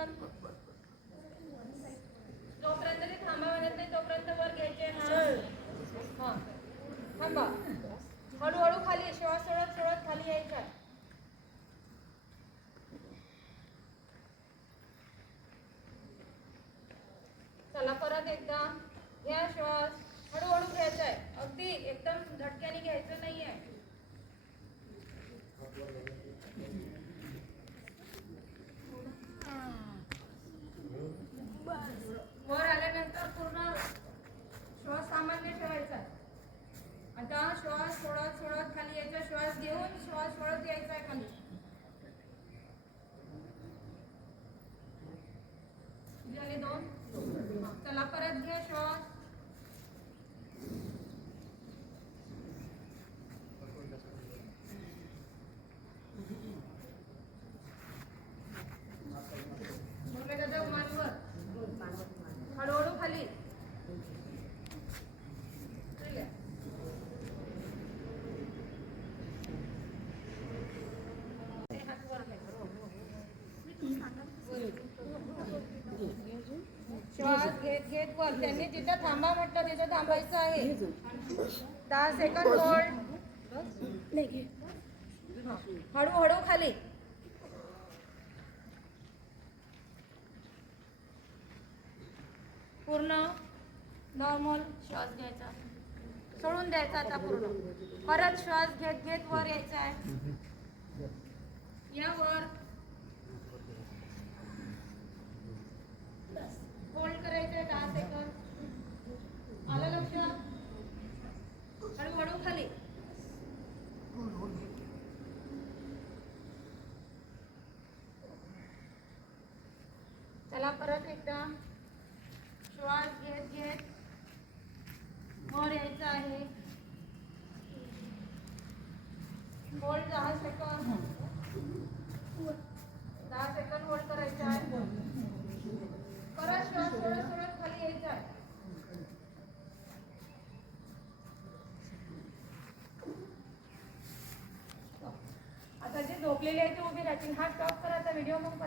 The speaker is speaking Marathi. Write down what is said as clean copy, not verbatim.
सेकंद. जोपर्यंत ते थांबा म्हणत नाही तोपर्यंत वर घ्यायचे. हा थांबा. हळूहळू खाली श्वास सोडत सोडत खाली यायचा. चला परत एकदा घ्या श्वास. हळूहळू घ्यायचा आहे. अगदी एकदम झटक्याने घ्यायचं नाहीये. वर आल्यानंतर पूर्ण श्वास सामान्य ठेवायचा. आता श्वास सोडत सोडत खाली यायचा. श्वास घेऊन श्वास सोडत यायचा आहे खाली. झाले 2. चला परत घ्या श्वास. हळूहळू खाली. श्वास घेत घेत वर. त्यांनी जिथं थांबा म्हटलं तिथं थांबायचं आहे. 10 सेकंद होल्ड. हळूहळू खाली. पूर्ण नॉर्मल श्वास घ्यायचा. सोडून द्यायचा आता पूर्ण. परत श्वास घेत घेत वर यायचा आहे. या वर होल्ड करायचं 10 सेकंद. आलं लक्षात. हळूहळू खाली. चला परत एकदा श्वास घेत घेत वर यायचं आहे. Hold 10 second. 10 सेकंद होल्ड करायचं आहे. परत श्वास सोडत सोडत खाली यायचा आहे. आता जे झोपलेले आहे ते उभे राहतील. हा स्टॉप करा. आता व्हिडिओ मग